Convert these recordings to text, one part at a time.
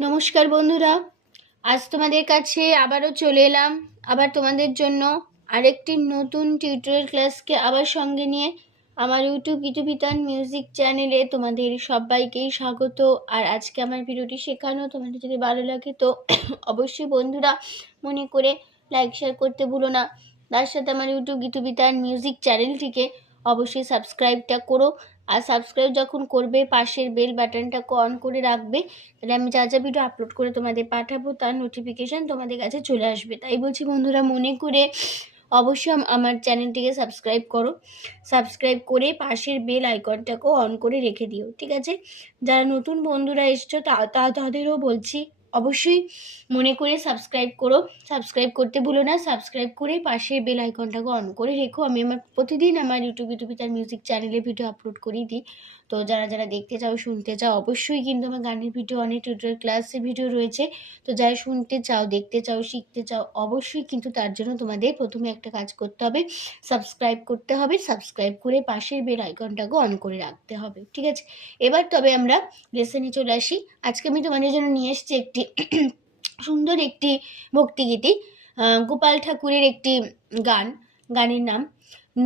নমস্কার বন্ধুরা, আজ তোমাদের কাছে আবারও চলে এলাম। আবার তোমাদের জন্য আরেকটি নতুন টিউটোরিয়াল ক্লাসকে আবার সঙ্গে নিয়ে আমার ইউটিউব গীতবিতান মিউজিক চ্যানেলে তোমাদের সবাইকেই স্বাগত। আর আজকে আমার ভিডিওটি শেখানো তোমাদের যদি ভালো লাগে তো অবশ্যই বন্ধুরা মনে করে লাইক শেয়ার করতে ভুলো না। তার সাথে আমার ইউটিউব গীতবিতান মিউজিক চ্যানেলটিকে অবশ্যই সাবস্ক্রাইবটা করো। আর সাবস্ক্রাইব যখন করবে পাশের বেল বাটনটাকে অন করে রাখবে, তাহলে আমি যা যা ভিডিও আপলোড করে তোমাদের পাঠাবো তার নোটিফিকেশান তোমাদের কাছে চলে আসবে। তাই বলছি বন্ধুরা, মনে করে অবশ্যই আমার চ্যানেলটিকে সাবস্ক্রাইব করো। সাবস্ক্রাইব করে পাশের বেল আইকনটাকেও অন করে রেখে দিও, ঠিক আছে? যারা নতুন বন্ধুরা এসছো তাদেরও বলছি অবশ্যই মনে করে সাবস্ক্রাইব করো। সাবস্ক্রাইব করতে ভুলো না, সাবস্ক্রাইব করে পাশের বেল আইকনটাকে অন করে রেখো। আমি প্রতিদিন আমার ইউটিউবে তার মিউজিক চ্যানেলে ভিডিও আপলোড করেই দিই। তো যারা যারা দেখতে চাও শুনতে চাও অবশ্যই কিন্তু আমার গানের ভিডিও, অনেক টিউটোরিয়াল ক্লাসের ভিডিও রয়েছে। তো যারা শুনতে চাও, দেখতে চাও, শিখতে চাও অবশ্যই কিন্তু তার জন্য তোমাদের প্রথমে একটা কাজ করতে হবে, সাবস্ক্রাইব করতে হবে। সাবস্ক্রাইব করে পাশের বেল আইকনটাকে অন করে রাখতে হবে, ঠিক আছে? এবার তবে আমরা লেসনে চলে আসি। আজকে আমি তোমাদের জন্য নিয়ে এসেছি একটি সুন্দর একটি ভক্তিগীতি, গোপাল ঠাকুরের একটি গানের নাম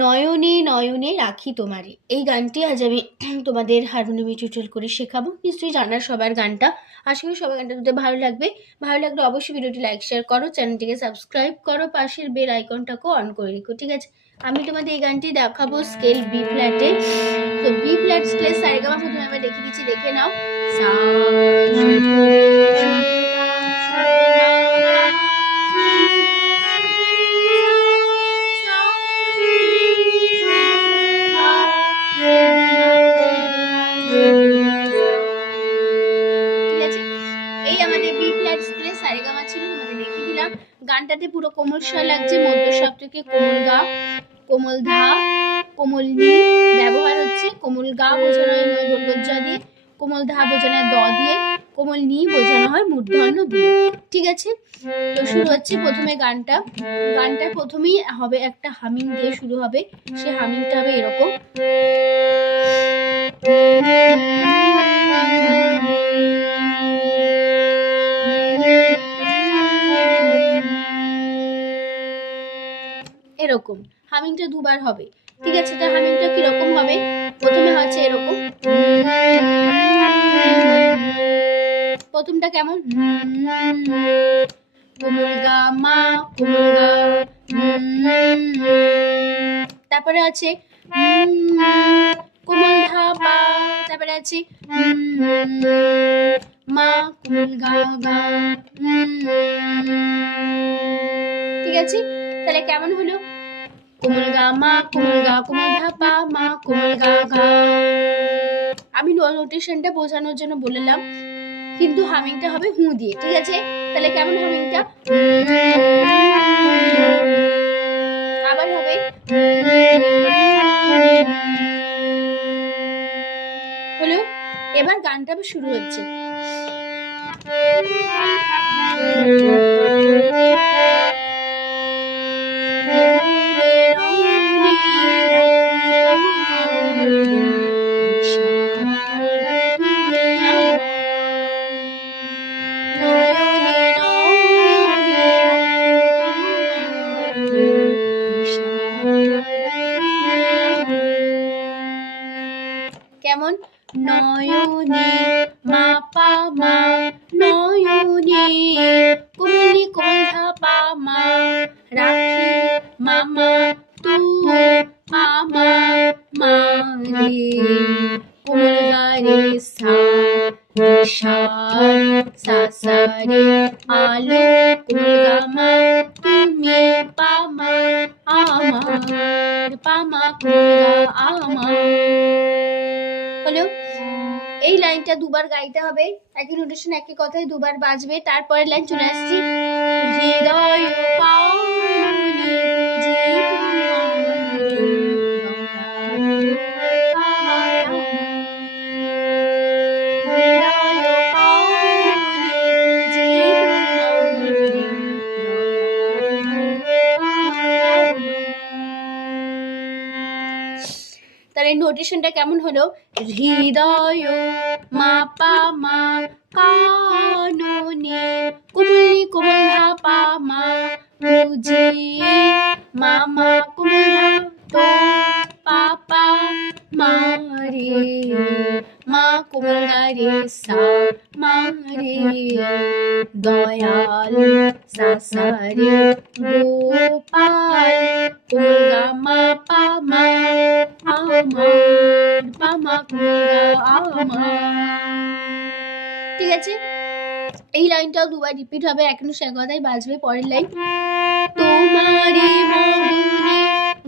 নয়নে নয়নে রাখি তোমারে। এই গানটি আজ আমি তোমাদের হারমোনিয়ামে টিউটোরিয়াল করে শেখাবো। নিশ্চয়ই জানার সবার গানটা, আশা করি সবার গানটা যদি ভালো লাগবে। ভালো লাগলে অবশ্যই ভিডিওটি লাইক শেয়ার করো, চ্যানেলটিকে সাবস্ক্রাইব করো, পাশের বেল আইকনটাকেও অন করে রেখো, ঠিক আছে? আমি তোমাদের এই গানটি দেখাবো স্কেল বি ফ্ল্যাটে। তো বি ফ্ল্যাট স্কেল সারেগামা প্রথমে আমরা দেখে দিচ্ছি, দেখে নাও। সা গানটাতে পুরো কোমল স্বর লাগছে, মধ্য শব্দ থেকে কোমল গা, কোমল ধা, কোমল নি ব্যবহার হচ্ছে। কোমল গা বোঝানো হয় মূর্ধন্য দিয়ে, কোমল ধা বোঝানো হয় দ দিয়ে, কোমল নি বোঝানো হয় মূর্ধন্য দিয়ে, ঠিক আছে? তো শুরু হচ্ছে প্রথমে গানটা প্রথমেই হবে একটা হামিং দিয়ে শুরু হবে। সে হামিংটা হবে এরকম। এরকম হামিংটা দুবার হবে, ঠিক আছে? তো হামিংটা কিরকম হবে? প্রথমে হচ্ছে এরকম, প্রথমটা কেমন, কোমল গা মা কোমল গা, তারপরে আছে কোমল ধা পা, তারপরে আছে মা কোমল গা গা, ঠিক আছে? তাহলে কেমন হলো? কোমল গা মা কোমল গা, কোমল ধা পা মা কোমল গা গা। আমি নোটেশনটা বোঝানোর জন্য বললাম, কিন্তু হামিংটা হবে হু দিয়ে, ঠিক আছে? তাহলে কেমন হামিংটা? আবার হবে হলো। এবার গানটা শুরু হচ্ছে। কেমন? নয়নে মা পা মা, নয়নে কোমলি কোমল ধা পা মা, রাখি মামা তু মামা মা রে, কোমল গা রে সা সা সা সা রে আলো, কোমল গা মা তুমি পা মা আমার, পা মা কোমল গা আমার। হলো। এই লাইনটা দুবার গাইতে হবে, একই নোটেশন একই কথাই দুবার বাজবে। তারপরের লাইন চলে আসছি, হৃদয় তাহলে নোটেশনটা কেমন হলো? হৃদয় মা পা মা কানো নে কোমল কোমল ধা পা মা মুজে মামা কোমল ধা তো পা পা মা রে মা কোমল গা রে সা মা রে দয়াল সা সা রে গোপাল কোমল গা মা পা মা আমার পা মা কোমল গা আমার। ঠিক আছে, এই লাইনটাও দুবার রিপিট হবে, এখনো সে কথাই বাজবে। পরের লাইন তোমারে মগনে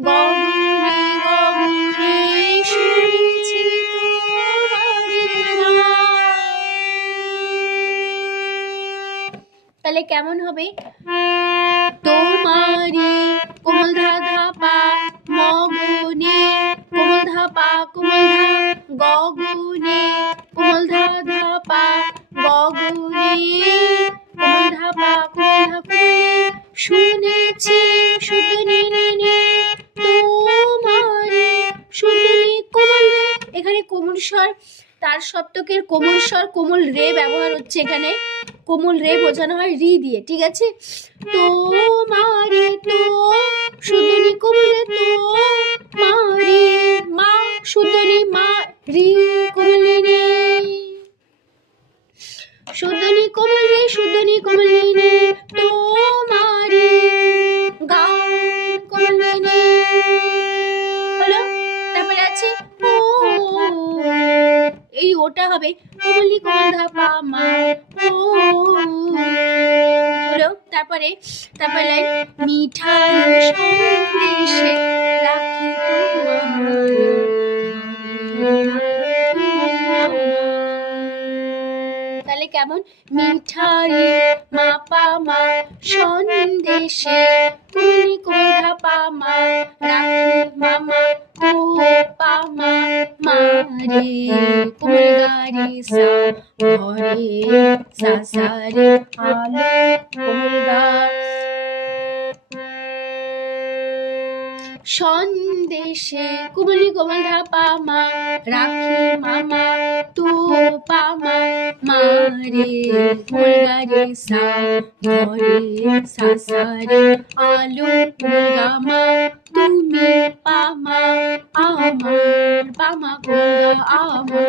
গগনে গগনে শুনেছি তোমারে নাম। তাহলে কেমন হবে? তোমারে কোমল ধা ধা পা মগনে কোমল ধা পা কোমল ধা গগনে কোমল ধা ধা পা গগনে কোমল ধা পা কোমল ধা কোমলে শুনেছি শুধুনি নে তোমারে শুধুনি কোমল রে। এখানে কোমল স্বর, তার সপ্তকের কোমল স্বর কোমল রে ব্যবহার হচ্ছে। এখানে কোমল রে বোঝানো হয় রি দিয়ে। ঠিক আছে, তোমারে তো শুধুনি কোমল রে তো মারে মা শুধুনি মা রি কোমল রে শুদ্ধনি কোমল রে শুদ্ধনি কোমল রে তোমারে গান কোমল রে হলো। তারপরে আছে ও, এই ওটা হবে কোমলি কোমল ধা পা মা ও হলো। তারপরে লাইন মিঠাই সন্দেশে রাখি তাহলে কেমন? মিঠাই মা পা মা সন্দেশে কোমলি কোমল ধা পা মা রাখি মামা তো পা মা মা রে কোমল গা রে সা ঘরে সা সা রে আলো কোমল গা সন্দেশে কোমলি কোমল ধা পা মা রাখি মামা তো পা মা মা রে কোমল গা রে সা ঘরে সা সা রে আলো কোমল গা মা তুমি পা মা আমার পা মা কোমল গা আমার।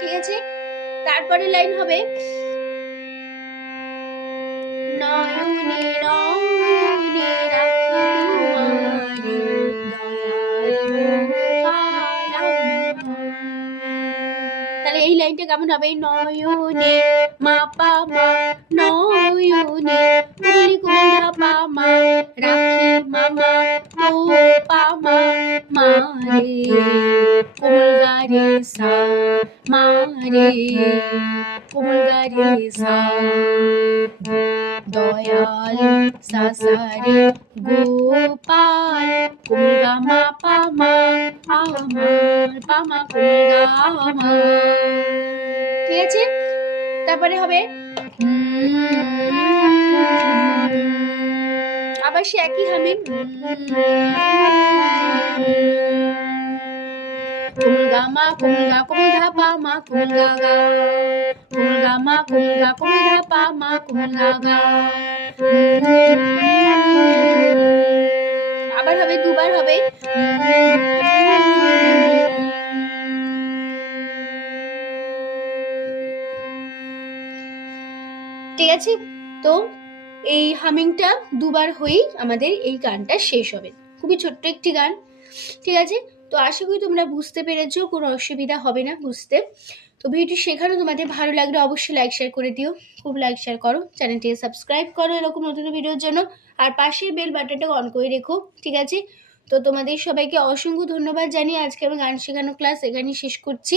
ঠিক আছে, তারপরে লাইন হবে নয়নে নয়নে রাখি তাহলে এই লাইনটা কেমন হবে? নয়নে মা পা মা নয়নে কোমলি কোমল ধা পা মা রাখি মামা তো পা মা মা রে কোমল গা রে সা মা রে কোমল গা রে সা দয়াল সা সা রে গোপাল কোমল গা মা পা মা আমার পা মা কোমল গা আমার। ঠিক আছে, তারপরে হবে আবার সে একই হামিং কোমল গা মা কোমল গা কোমল ধা পা মা কোমল গা গা কোমল গা মা কোমল গা কোমল ধা পা মা কোমল গা গা। আবার হবে, দুবার হবে। ঠিক আছে, তো এই হামিংটা দুবার হয়েই আমাদের এই গানটা শেষ হবে। খুবই ছোট্ট একটি গান। ঠিক আছে, তো আশা করি তোমরা বুঝতে পেরেছো, কোনো অসুবিধা হবে না বুঝতে। তো ভিডিওটি শেখানো তোমাদের ভালো লাগলে অবশ্যই লাইক শেয়ার করে দিও, খুব লাইক শেয়ার করো, চ্যানেলটিকে সাবস্ক্রাইব করো এরকম নতুন ভিডিওর জন্য, আর পাশের বেল বাটনটা অন করে রেখো। ঠিক আছে, তো তোমাদের সবাইকে অসংখ্য ধন্যবাদ জানিয়ে আজকে আমি গান শেখানো ক্লাস এখানেই শেষ করছি।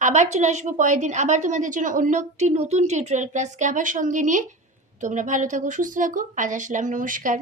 আবার চলে আসবো পরের দিন, আবার তোমাদের জন্য অন্য একটি নতুন টিউটোরিয়াল ক্লাসকে আবার সঙ্গে নিয়ে। তোমরা ভালো থাকো, সুস্থ থাকো। আজ আসলাম, নমস্কার।